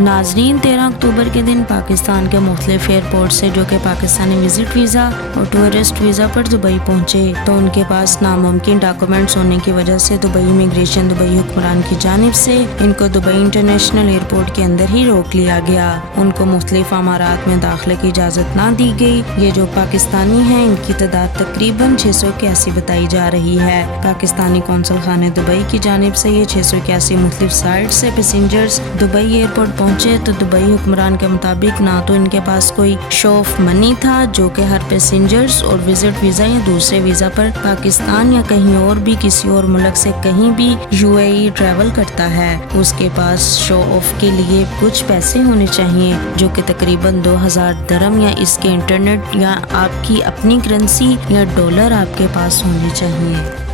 नाजरीन, 13 अक्टूबर के दिन पाकिस्तान के मुख्तलिफ एयरपोर्ट से जो कि पाकिस्तानी विजिट वीज़ा और टूरिस्ट वीज़ा पर दुबई पहुँचे तो उनके पास नामुमकिन डॉक्यूमेंट्स होने की वजह से दुबई इमिग्रेशन दुबई हुक्मरान की जानिब से इनको दुबई इंटरनेशनल एयरपोर्ट के अंदर ही रोक लिया गया। उनको मुख्तलिफ अमारात में दाखिले की इजाज़त ना दी गई। ये जो पाकिस्तानी हैं इनकी तादाद तकरीबन 681 बताई जा रही है। पाकिस्तानी कौंसल खाने दुबई की जानिब से ये 681 मुख्तलिफ साइट से पैसेंजर्स दुबई एयरपोर्ट पहुंचे तो दुबई हुक्मरान के मुताबिक ना तो इनके पास कोई शो ऑफ मनी था, जो कि हर पैसेंजर्स और विजिट वीज़ा या दूसरे वीज़ा पर पाकिस्तान या कहीं और भी किसी और मुल्क से कहीं भी यूएई ट्रैवल करता है। उसके पास शो ऑफ के लिए कुछ पैसे होने चाहिए जो कि तकरीबन 2000 दरम या इसके इंटरनेट या आपकी अपनी करेंसी या डॉलर आपके पास होने चाहिए।